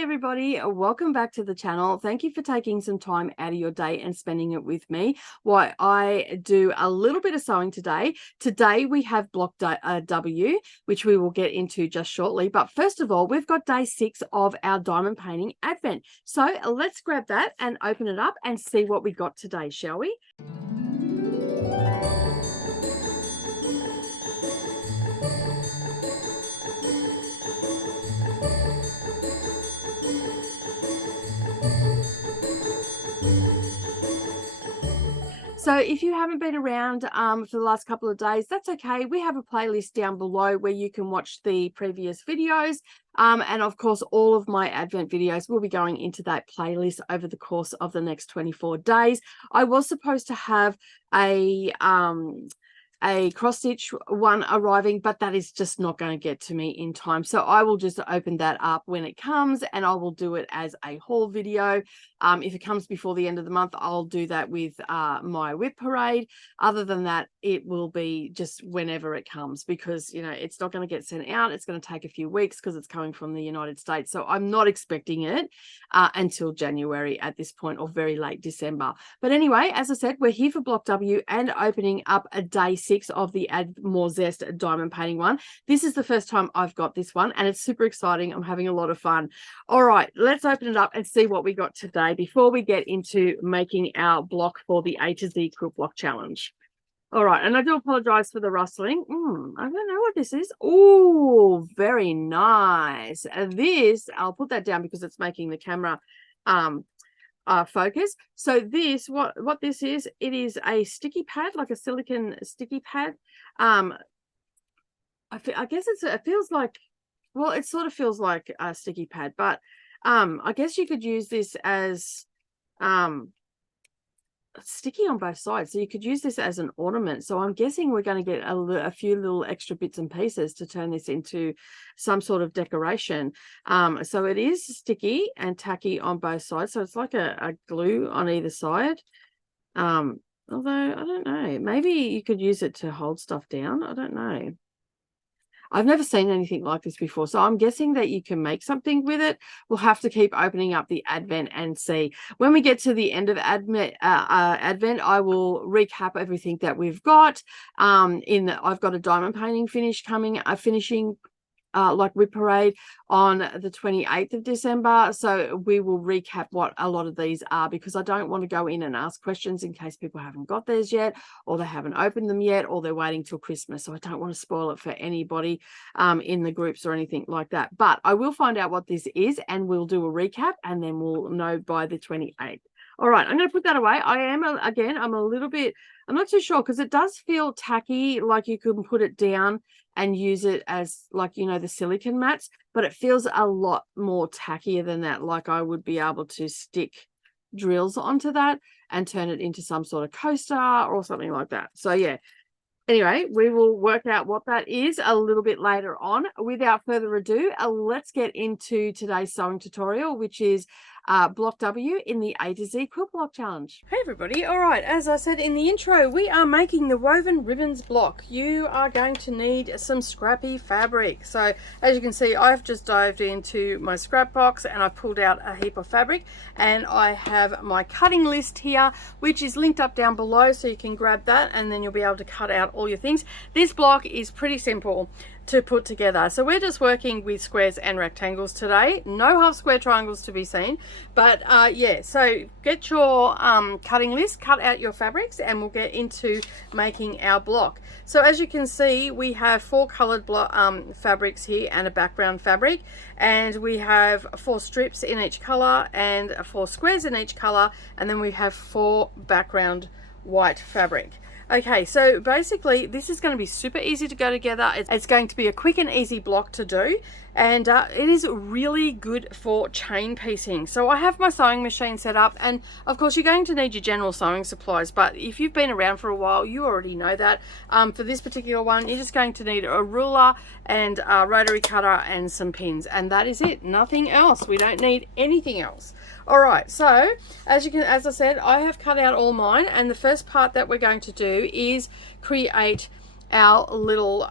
Hey everybody, welcome back to the channel. Thank you for taking some time out of your day and spending it with me while I do a little bit of sewing today. Today we have block W, which we will get into just shortly. But first of all, we've got day 6 of our diamond painting advent. So let's grab that and open it up and see what we got today, shall we? So if you haven't been around for the last couple of days, that's okay. We have a playlist down below where you can watch the previous videos. And of course, all of my Advent videos will be going into that playlist over the course of the next 24 days. I was supposed to have a cross stitch one arriving, but that is just not going to get to me in time, so I will just open that up when it comes and I will do it as a haul video. If it comes before the end of the month, I'll do that with my whip parade. Other than that, it will be just whenever it comes, because you know it's not going to get sent out. It's going to take a few weeks because it's coming from the United States, so I'm not expecting it until January at this point, or very late December. But anyway, as I said, we're here for block W and opening up a day 6 of the Add More Zest diamond painting one. This is the first time I've got this one and it's super exciting. I'm having a lot of fun. All right, let's open it up and see what we got today before we get into making our block for the A to Z quilt block challenge. All right, and I do apologize for the rustling. I don't know what this is. Oh, very nice. This, I'll put that down because it's making the camera focus. So this, what this is, it is a sticky pad, like a silicone sticky pad. I guess it feels like, well, it sort of feels like a sticky pad, but I guess you could use this as sticky on both sides, so you could use this as an ornament. So I'm guessing we're going to get a few little extra bits and pieces to turn this into some sort of decoration. So it is sticky and tacky on both sides, so it's like a glue on either side. Although I don't know, maybe you could use it to hold stuff down. I don't know. I've never seen anything like this before, so I'm guessing that you can make something with it. We'll have to keep opening up the Advent and see. When we get to the end of Advent, I will recap everything that we've got. I've got a diamond painting finish coming, finishing like whip parade on the 28th of December. So we will recap what a lot of these are, because I don't want to go in and ask questions in case people haven't got theirs yet, or they haven't opened them yet, or they're waiting till Christmas. So I don't want to spoil it for anybody in the groups or anything like that. But I will find out what this is and we'll do a recap, and then we'll know by the 28th. All right, I'm going to put that away. I'm a little bit, I'm not too sure, because it does feel tacky, like you can put it down and use it as, like, you know, the silicone mats, but it feels a lot more tackier than that. Like I would be able to stick drills onto that and turn it into some sort of coaster or something like that. So yeah, anyway, we will work out what that is a little bit later on. Without further ado, let's get into today's sewing tutorial, which is block W in the A to Z quilt block challenge. Hey everybody, all right, as I said in the intro, we are making the woven ribbons block. You are going to need some scrappy fabric. So as you can see, I've just dived into my scrap box and I've pulled out a heap of fabric, and I have my cutting list here, which is linked up down below, so you can grab that and then you'll be able to cut out all your things. This block is pretty simple to put together, so we're just working with squares and rectangles today. No half square triangles to be seen, but yeah, so get your cutting list, cut out your fabrics, and we'll get into making our block. So as you can see, we have 4 colored fabrics here and a background fabric, and we have 4 strips in each color and 4 squares in each color, and then we have 4 background white fabric. Okay, so basically this is going to be super easy to go together. It's going to be a quick and easy block to do, and it is really good for chain piecing. So I have my sewing machine set up, and of course you're going to need your general sewing supplies, but if you've been around for a while, you already know that. For this particular one, you're just going to need a ruler and a rotary cutter and some pins, and that is it. Nothing else. We don't need anything else. All right, so as I said, I have cut out all mine, and the first part that we're going to do is create our little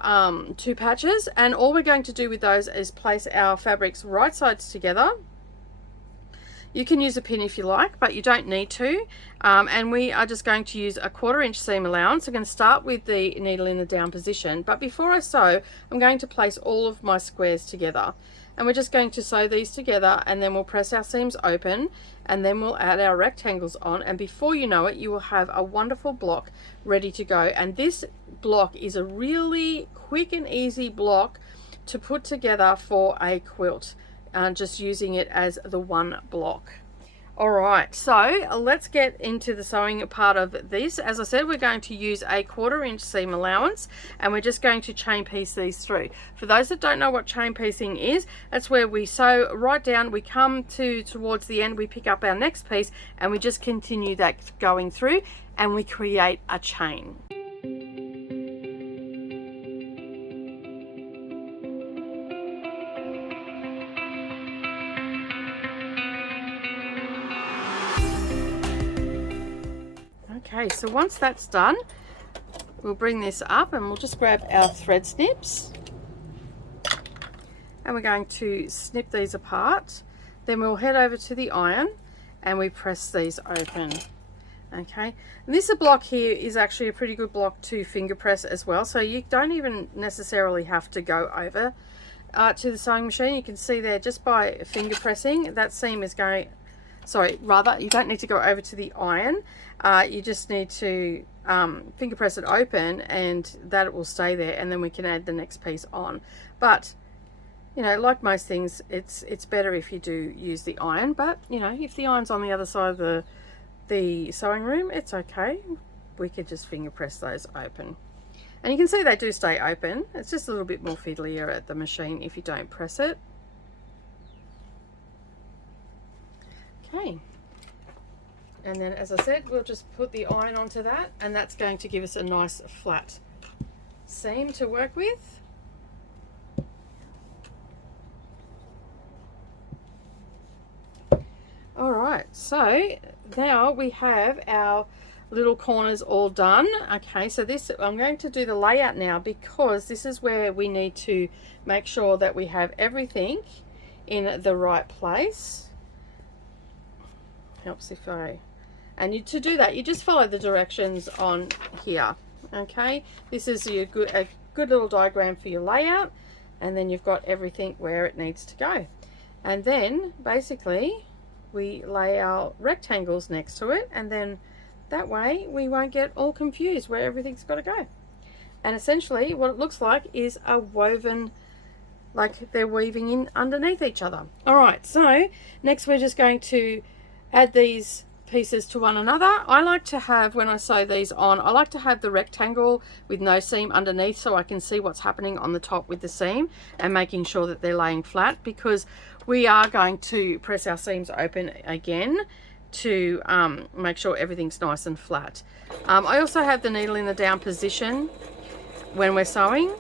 2 patches, and all we're going to do with those is place our fabrics right sides together You can use a pin if you like, but you don't need to. And we are just going to use a 1/4 inch seam allowance. I'm going to start with the needle in the down position, but before I sew, I'm going to place all of my squares together. And we're just going to sew these together, and then we'll press our seams open, and then we'll add our rectangles on, and before you know it, you will have a wonderful block ready to go. And this block is a really quick and easy block to put together for a quilt, just using it as the one block. All right, so let's get into the sewing part of this. As I said, we're going to use a 1/4 inch seam allowance, and we're just going to chain piece these through. For those that don't know what chain piecing is, that's where we sew right down, we come towards the end, we pick up our next piece, and we just continue that going through, and we create a chain. Okay, so once that's done, we'll bring this up and we'll just grab our thread snips, and we're going to snip these apart. Then we'll head over to the iron and we press these open. Okay, and this block here is actually a pretty good block to finger press as well, so you don't even necessarily have to go over to the sewing machine. You can see there, just by finger pressing, that seam is going, sorry, rather, you don't need to go over to the iron. You just need to finger press it open, and that it will stay there, and then we can add the next piece on. But you know, like most things, it's better if you do use the iron. But you know, if the iron's on the other side of the sewing room, it's okay. We could just finger press those open, and you can see they do stay open. It's just a little bit more fiddlier at the machine if you don't press it. Okay, and then as I said, we'll just put the iron onto that, and that's going to give us a nice flat seam to work with. All right, so now we have our little corners all done. Okay, so this, I'm going to do the layout now, because this is where we need to make sure that we have everything in the right place. Helps if and to do that, you just follow the directions on here. Okay, this is a good little diagram for your layout, and then you've got everything where it needs to go. And then basically we lay our rectangles next to it, and then that way we won't get all confused where everything's got to go. And essentially what it looks like is a woven, like they're weaving in underneath each other. All right, so next we're just going to add these pieces to one another. I like to have, when I sew these on, I like to have the rectangle with no seam underneath, so I can see what's happening on the top with the seam and making sure that they're laying flat, because we are going to press our seams open again to make sure everything's nice and flat. I also have the needle in the down position when we're sewing.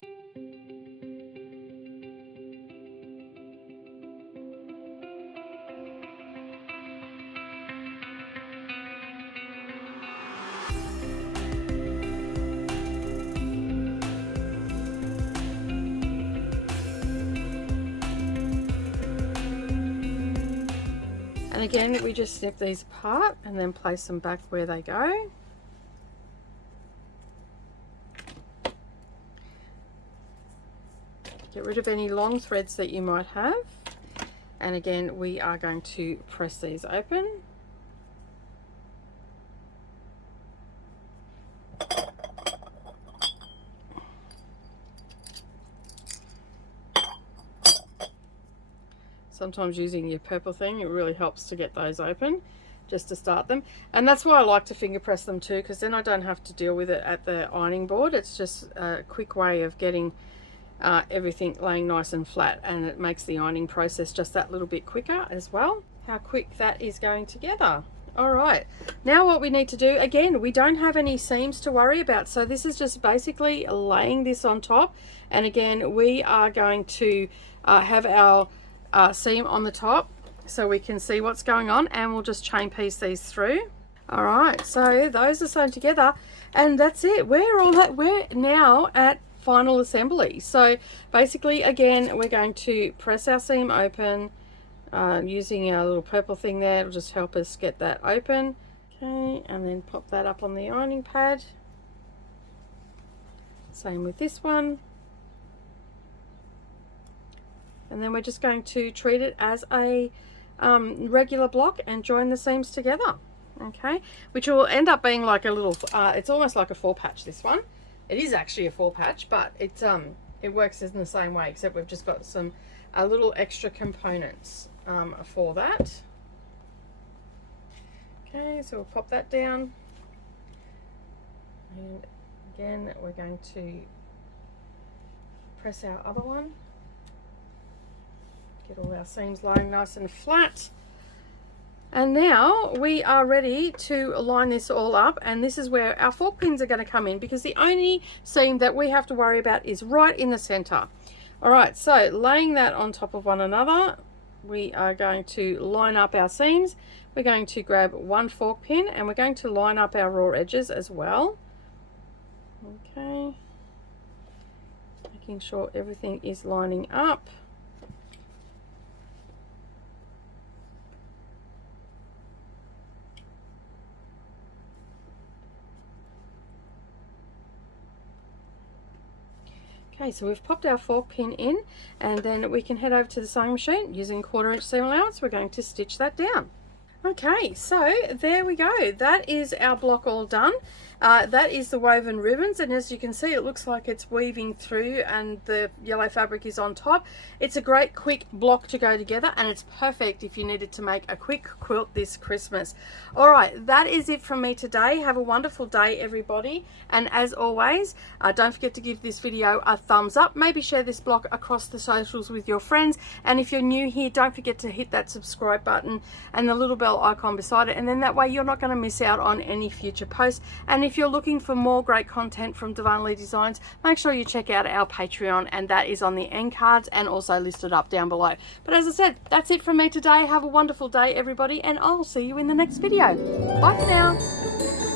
And again, we just snip these apart and then place them back where they go. Get rid of any long threads that you might have. And again, we are going to press these open. Sometimes using your purple thing, it really helps to get those open, just to start them. And that's why I like to finger press them too, because then I don't have to deal with it at the ironing board. It's just a quick way of getting everything laying nice and flat, and it makes the ironing process just that little bit quicker as well. How quick that is going together. All right, now what we need to do, again, we don't have any seams to worry about, so this is just basically laying this on top. And again, we are going to have our seam on the top so we can see what's going on, and we'll just chain piece these through. All right, so those are sewn together, and that's it. We're now at final assembly. So basically, again, we're going to press our seam open. using our little purple thing there. It'll just help us get that open. Okay, and then pop that up on the ironing pad. Same with this one. And then we're just going to treat it as a regular block and join the seams together. Okay, which will end up being like a little, it's almost like a 4-patch, this one. It is actually a 4-patch, but it works in the same way, except we've just got some little extra components for that. Okay, so we'll pop that down. And again, we're going to press our other one. Get all our seams lying nice and flat. And now we are ready to line this all up, and this is where our fork pins are going to come in, because the only seam that we have to worry about is right in the center. All right, so laying that on top of one another, we are going to line up our seams. We're going to grab one fork pin and we're going to line up our raw edges as well. Okay, making sure everything is lining up. Okay, so we've popped our fork pin in, and then we can head over to the sewing machine using 1/4 inch seam allowance. We're going to stitch that down. Okay, so there we go. That is our block all done. That is the woven ribbons, and as you can see, it looks like it's weaving through and the yellow fabric is on top. It's a great quick block to go together, and it's perfect if you needed to make a quick quilt this Christmas. All right, that is it from me today. Have a wonderful day, everybody, and as always, don't forget to give this video a thumbs up. Maybe share this block across the socials with your friends, and if you're new here, don't forget to hit that subscribe button and the little bell icon beside it, and then that way you're not going to miss out on any future posts. And if you're looking for more great content from Darvanalee Designs, make sure you check out our Patreon, and that is on the end cards and also listed up down below. But as I said, that's it from me today. Have a wonderful day, everybody, and I'll see you in the next video. Bye for now.